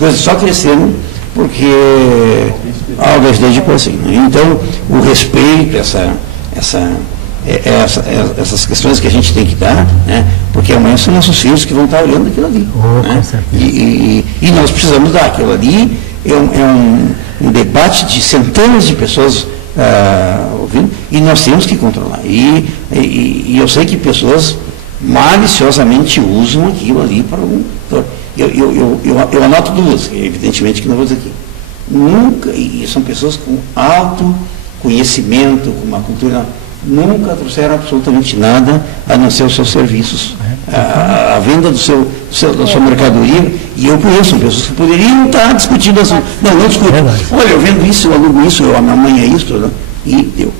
coisas só cresceram porque algo se dedicou assim. Né? Então, o respeito, essas questões que a gente tem que dar, né? Porque amanhã são nossos filhos que vão estar olhando aquilo ali. Né? E nós precisamos dar aquilo ali. É um debate de centenas de pessoas ouvindo, e nós temos que controlar. E eu sei que pessoas maliciosamente usam aquilo ali para um... Eu anoto duas, evidentemente que não vou dizer aqui. Nunca, e são pessoas com alto conhecimento, com uma cultura, nunca trouxeram absolutamente nada a não ser os seus serviços, a venda da sua mercadoria. E eu conheço pessoas que poderiam estar discutindo assim, não discuto. Olha, eu vendo isso, eu alugo isso, a minha mãe é isso, né? E deu.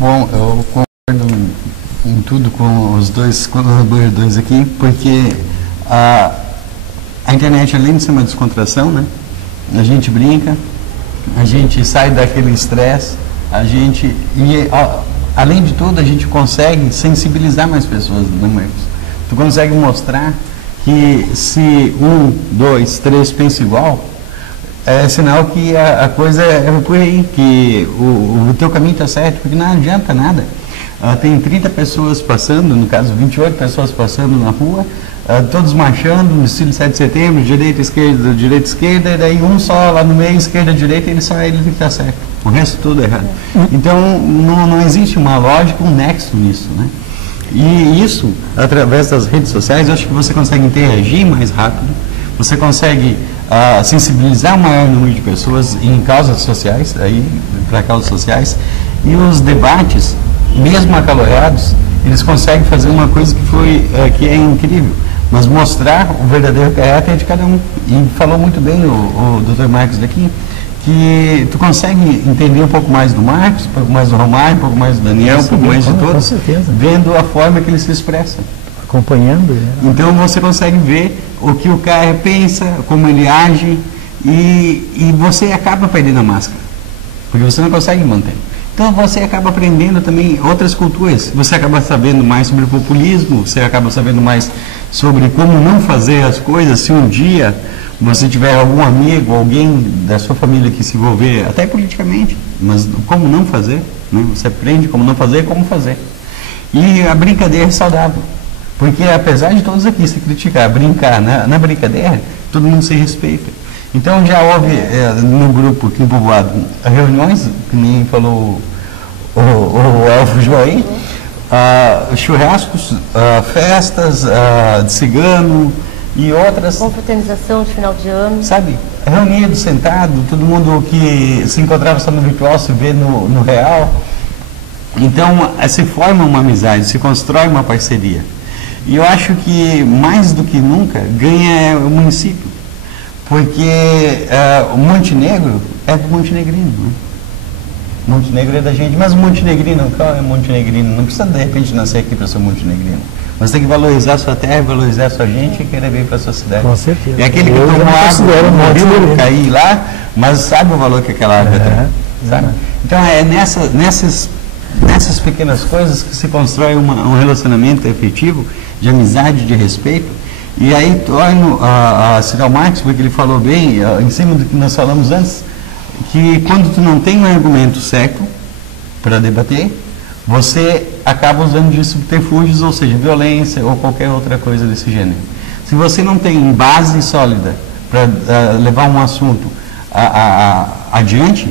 Bom, eu concordo em tudo com os dois colaboradores aqui, porque a internet, além de ser uma descontração, né? A gente brinca, a gente sai daquele estresse, além de tudo, a gente consegue sensibilizar mais pessoas, né, Marcos? Tu consegue mostrar que se 1, 2, 3 pensam igual, é sinal que a coisa é por aí, que o teu caminho está certo, porque não adianta nada. Tem 30 pessoas passando, no caso 28 pessoas passando na rua, todos marchando no estilo 7 de setembro, direita, esquerda, e daí um só lá no meio, esquerda, direita, ele que está certo. O resto tudo é errado. Então, não existe uma lógica, um nexo nisso, né? E isso, através das redes sociais, eu acho que você consegue interagir mais rápido, você consegue sensibilizar o maior número de pessoas em causas sociais, para causas sociais, e os debates, mesmo acalorados, eles conseguem fazer uma coisa que é incrível, mas mostrar o verdadeiro caráter de cada um. E falou muito bem o Dr. Marcos daqui, que tu consegue entender um pouco mais do Marcos, um pouco mais do Romário, um pouco mais do Daniel, um pouco mais de todos, vendo a forma que ele se expressa. Acompanhando. Né? Então você consegue ver o que o cara pensa, como ele age, e você acaba perdendo a máscara, porque você não consegue manter. Então você acaba aprendendo também outras culturas, você acaba sabendo mais sobre o populismo, você acaba sabendo mais sobre como não fazer as coisas, se um dia você tiver algum amigo, alguém da sua família que se envolver, até politicamente, mas como não fazer, né? Você aprende como não fazer e como fazer. E a brincadeira é saudável, porque apesar de todos aqui se criticar, brincar na brincadeira, todo mundo se respeita. Então já houve no grupo aqui no povoado reuniões, que nem falou o Elfo Joaí, churrascos, festas de cigano e outras. Confraternização de final de ano. Sabe, reunido, sentado, todo mundo que se encontrava só no virtual se vê no real. Então se forma uma amizade, se constrói uma parceria. E eu acho que mais do que nunca ganha o município. Porque o Montenegro é do montenegrino, né? Montenegro é da gente, mas o montenegrino, qual é o montenegrino? Não precisa de repente nascer aqui para ser montenegrino. Mas tem que valorizar a sua terra, valorizar a sua gente e querer vir para a sua cidade. Com certeza. É aquele que tomou água, morreu, cair lá, mas sabe o valor que aquela água tem. Sabe? Então é nessas pequenas coisas que se constrói um relacionamento efetivo, de amizade, de respeito. E aí torno a Cyril Marx, porque ele falou bem, em cima do que nós falamos antes, que quando tu não tem um argumento certo para debater, você acaba usando de subterfúgios, ou seja, violência ou qualquer outra coisa desse gênero. Se você não tem base sólida para levar um assunto adiante,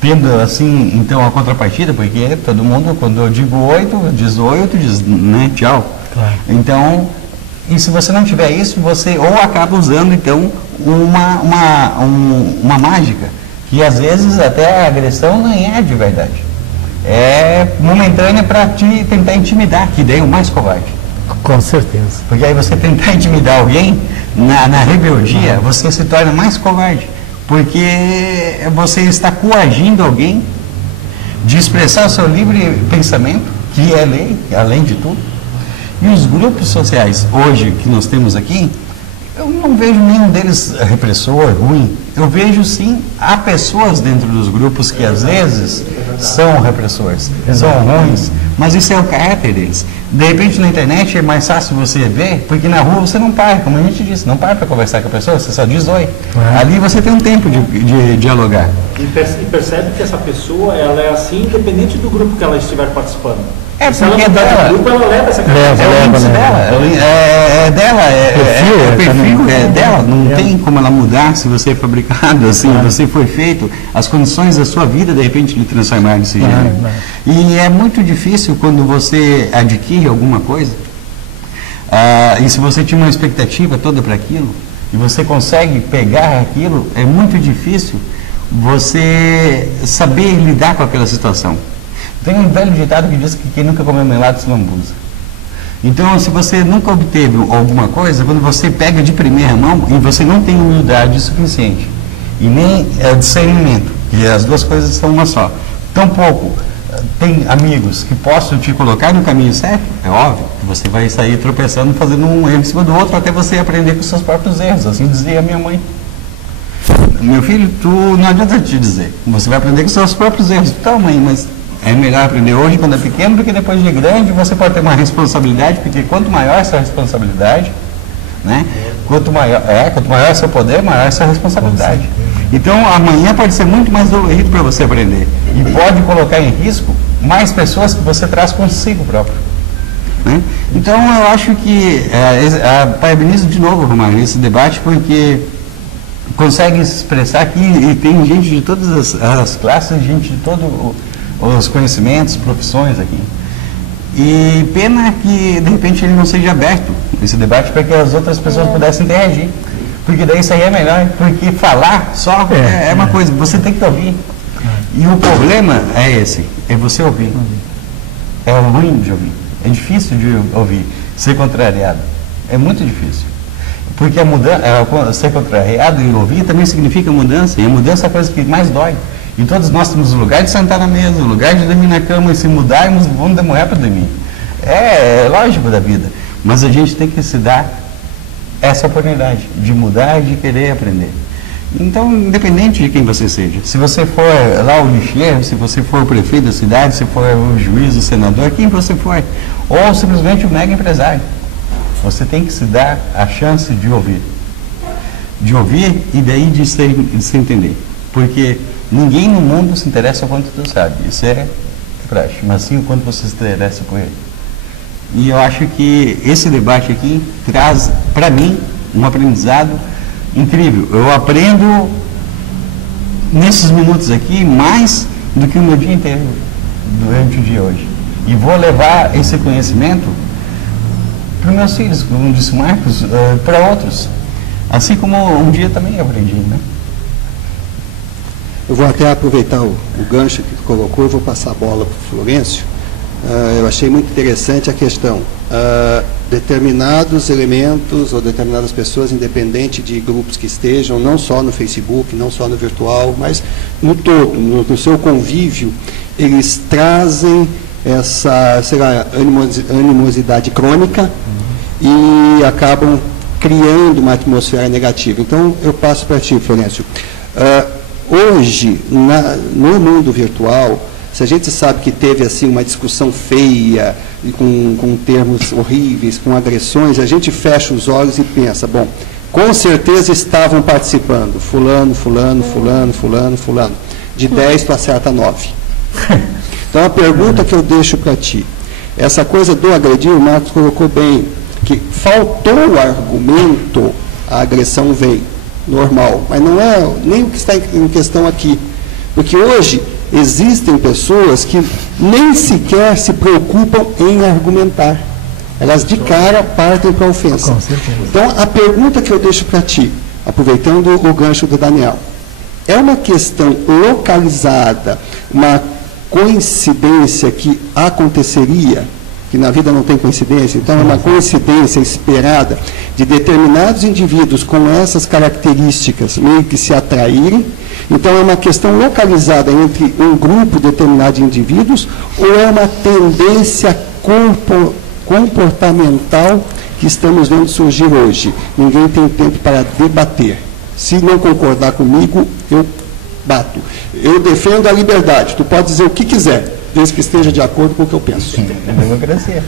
tendo assim, então, a contrapartida, porque todo mundo, quando eu digo 8, diz 8, diz, né, tchau. Claro. Então, e se você não tiver isso, você ou acaba usando, então, uma mágica, que às vezes até a agressão não é de verdade. É momentânea para te tentar intimidar, que daí é o mais covarde. Com certeza. Porque aí você tentar intimidar alguém, na rebeldia, você se torna mais covarde. Porque você está coagindo alguém de expressar o seu livre pensamento, que é lei, além de tudo. E os grupos sociais, hoje, que nós temos aqui, eu não vejo nenhum deles repressor, ruim. Eu vejo, sim, há pessoas dentro dos grupos que, às vezes, são repressores, são ruins, mas isso é o caráter deles. De repente na internet é mais fácil você ver, porque na rua você não para, como a gente disse, não para conversar com a pessoa, você só diz oi. Ali você tem um tempo de dialogar. E percebe que essa pessoa, ela é assim, independente do grupo que ela estiver participando. Se ela mudar de grupo, ela leva essa característica. É o índice dela, é dela, é perfil dela. Não tem como ela mudar se você é fabricado assim, você foi feito, as condições da sua vida de repente lhe transformaram desse jeito. E é muito difícil quando você adquire alguma coisa, e se você tinha uma expectativa toda para aquilo, e você consegue pegar aquilo, é muito difícil você saber lidar com aquela situação. Tem um velho ditado que diz que quem nunca comeu melado se lambuza. Então, se você nunca obteve alguma coisa, quando você pega de primeira mão e você não tem humildade suficiente e nem discernimento, e as duas coisas são uma só, tampouco tem amigos que possam te colocar no caminho certo, é óbvio que você vai sair tropeçando, fazendo um erro em cima do outro, até você aprender com os seus próprios erros, assim dizia a minha mãe. Meu filho, tu não adianta te dizer, você vai aprender com os seus próprios erros. Então, mãe, mas é melhor aprender hoje quando é pequeno do que depois de grande. Você pode ter uma responsabilidade, porque quanto maior é a sua responsabilidade, né? Quanto maior é o seu poder, maior é a sua responsabilidade. Então amanhã pode ser muito mais dolorido para você aprender e pode colocar em risco mais pessoas que você traz consigo próprio, né? Então eu acho que parabenizo de novo, Romário, esse debate, porque consegue se expressar aqui e tem gente de todas as classes, gente de todos os conhecimentos, profissões aqui. E pena que de repente ele não seja aberto, esse debate, para que as outras pessoas pudessem interagir. Porque daí isso aí é melhor, porque falar só é uma coisa, você tem que ouvir. E o problema é esse, é você ouvir. É ruim de ouvir, é difícil de ouvir, ser contrariado, é muito difícil. Porque a mudança, ser contrariado e ouvir também significa mudança, e a mudança é a coisa que mais dói. E todos nós temos o lugar de sentar na mesa, o lugar de dormir na cama, e se mudarmos, vamos demorar para dormir. É lógico da vida, mas a gente tem que se dar essa oportunidade de mudar e de querer aprender. Então, independente de quem você seja, se você for lá o lixeiro, se você for o prefeito da cidade, se for o juiz, o senador, quem você for, ou simplesmente o mega empresário, você tem que se dar a chance de ouvir e daí de se entender, porque ninguém no mundo se interessa o quanto tu sabe, isso é prático, mas sim o quanto você se interessa por ele. E eu acho que esse debate aqui traz, para mim, um aprendizado incrível. Eu aprendo nesses minutos aqui mais do que o meu dia inteiro durante o dia hoje. E vou levar esse conhecimento para os meus filhos, como disse o Marcos, para outros. Assim como um dia também aprendi, né? Eu vou até aproveitar o gancho que tu colocou, eu vou passar a bola para o Florencio. Eu achei muito interessante a questão. Determinados elementos ou determinadas pessoas, independente de grupos que estejam, não só no Facebook, não só no virtual, mas no todo, no seu convívio, eles trazem essa, sei lá, animosidade crônica e acabam criando uma atmosfera negativa. Então, eu passo para ti, Florencio. Hoje, no mundo virtual, se a gente sabe que teve assim uma discussão feia, com termos horríveis, com agressões, a gente fecha os olhos e pensa, bom, com certeza estavam participando, fulano, fulano, fulano, fulano, fulano. De 10 tu acerta 9. Então a pergunta que eu deixo para ti, essa coisa do agredir, o Marcos colocou bem, que faltou o argumento, a agressão vem, normal, mas não é nem o que está em questão aqui, porque hoje existem pessoas que nem sequer se preocupam em argumentar. Elas de cara partem para a ofensa. Então, a pergunta que eu deixo para ti, aproveitando o gancho do Daniel, é uma questão localizada, uma coincidência que aconteceria, que na vida não tem coincidência, então é uma coincidência esperada de determinados indivíduos com essas características meio que se atraírem. Então é uma questão localizada entre um grupo determinado de indivíduos ou é uma tendência comportamental que estamos vendo surgir hoje. Ninguém tem tempo para debater. Se não concordar comigo, eu bato. Eu defendo a liberdade, tu pode dizer o que quiser, desde que esteja de acordo com o que eu penso. É democracia.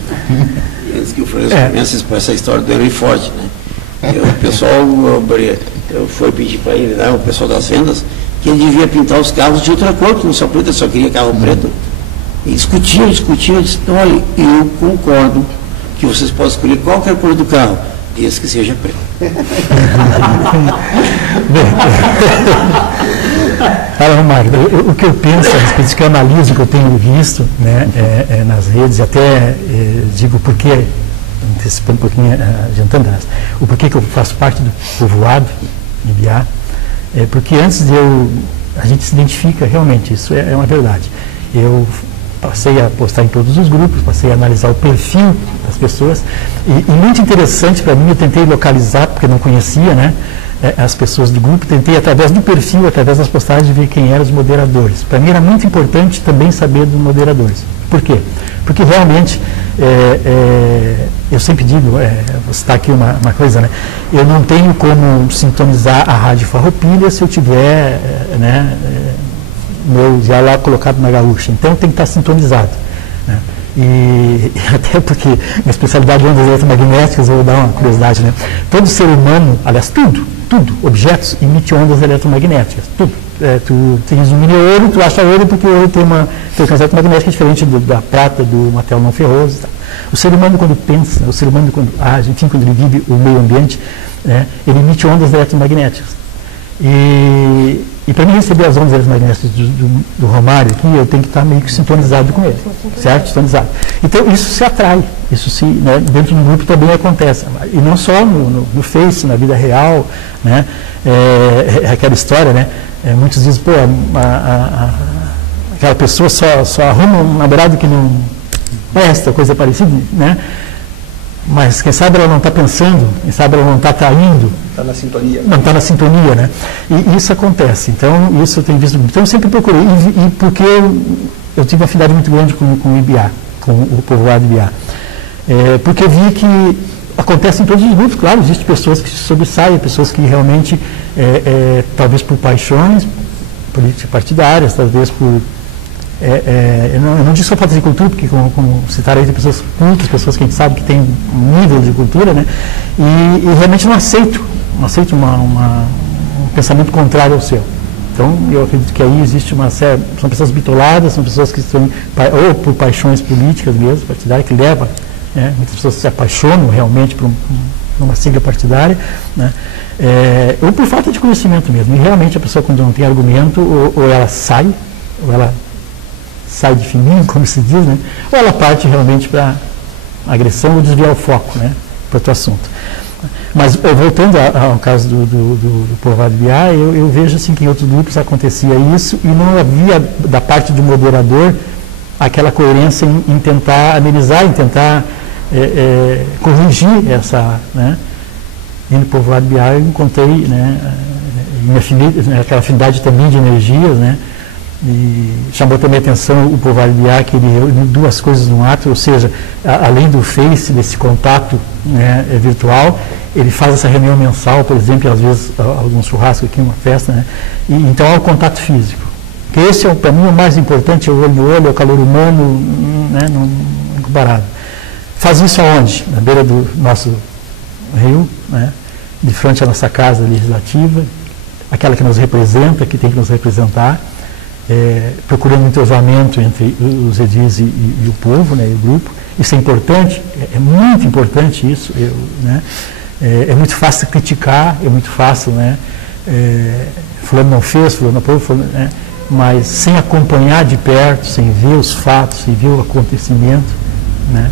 Antes que o Francisco comece a expor essa história do Henry Ford, né? O pessoal foi pedir para ele, né, o pessoal das vendas, que ele devia pintar os carros de outra cor, que não só preto, só queria carro preto. E discutia, eu disse, olha, eu concordo que vocês podem escolher qualquer cor do carro, desde que seja preto. Olha, Romário, o que eu penso a respeito disso, que eu analiso, o que eu tenho visto, né, nas redes, até digo porque, antecipando um pouquinho, adiantando, o porquê que eu faço parte do povoado, Ibiá, porque antes a gente se identifica realmente, isso é uma verdade. Eu passei a postar em todos os grupos, passei a analisar o perfil das pessoas, e muito interessante para mim, eu tentei localizar, porque não conhecia, né, as pessoas do grupo, tentei através do perfil, através das postagens, ver quem eram os moderadores. Para mim era muito importante também saber dos moderadores. Por quê? Porque realmente, eu sempre digo, vou citar aqui uma coisa, né, eu não tenho como sintonizar a Rádio Farroupilha se eu tiver, meu já lá colocado na gaúcha, então tem que estar sintonizado, né? E até porque minha especialidade é ondas eletromagnéticas, eu vou dar uma curiosidade, né? Todo ser humano, aliás, tudo, objetos, emite ondas eletromagnéticas, tudo. Tu tens um mini ouro, tu acha ouro porque o ouro tem uma frequência eletromagnética diferente da prata, do material não ferroso e tal. O ser humano, quando pensa, o ser humano, quando age, enfim, quando ele vive o meio ambiente, ele emite ondas eletromagnéticas. E para mim receber as ondas eletromagnéticas do Romário aqui, eu tenho que estar meio que sintonizado com ele, certo? Sintonizado. Então isso se atrai, isso dentro do grupo também acontece, e não só no Face, na vida real, né? Aquela história, né? Muitos dizem, pô, aquela pessoa só arruma um namorado que não presta, coisa parecida, né? Mas quem sabe ela não está pensando, quem sabe ela não está traindo. Está na sintonia. Não está na sintonia, né? E isso acontece. Então, isso eu tenho visto. Então, eu sempre procurei. E porque eu tive uma afinidade muito grande com o Ibiá, com o povoado Ibiá. Porque eu vi que acontece em todos os grupos, claro, existem pessoas que se sobressaem, pessoas que realmente, talvez por paixões políticas partidárias, talvez por... eu não digo só falta de cultura, porque como citaram aí, tem pessoas cultas, pessoas que a gente sabe que têm um nível de cultura, né? E realmente não aceito um pensamento contrário ao seu. Então, eu acredito que aí existe uma série, são pessoas bitoladas, são pessoas que estão, ou por paixões políticas mesmo, partidárias, que levam, muitas pessoas se apaixonam realmente por uma sigla partidária, né? Ou por falta de conhecimento mesmo. E realmente a pessoa, quando não tem argumento, ou ela sai de fininho, como se diz, né? Ou ela parte realmente para agressão ou desviar o foco, né, para o teu assunto. Mas, voltando ao caso do povoado Ibiá, eu vejo assim, que em outros grupos acontecia isso e não havia, da parte do moderador, aquela coerência em tentar amenizar, em tentar corrigir essa... Né? E no povoado Ibiá eu encontrei, né, aquela afinidade também de energias, né? E chamou também a atenção o povoado Ibiá, que ele reúne duas coisas num ato, ou seja, além do Face, desse contato, né, virtual, ele faz essa reunião mensal, por exemplo, às vezes algum churrasco aqui, uma festa, né? E então há o contato físico. Que esse para mim, o mais importante, é o olho no olho, é o calor humano, né, não incomparável. Faz isso aonde? Na beira do nosso rio, né, de frente à nossa casa legislativa, aquela que nos representa, que tem que nos representar, procurando um entrosamento entre os edis e o povo, né, e o grupo. Isso é importante, é muito importante isso, né? É muito fácil criticar, é muito fácil, né? Fulano não fez, fulano não pôs, né? Mas sem acompanhar de perto, sem ver os fatos, sem ver o acontecimento, né?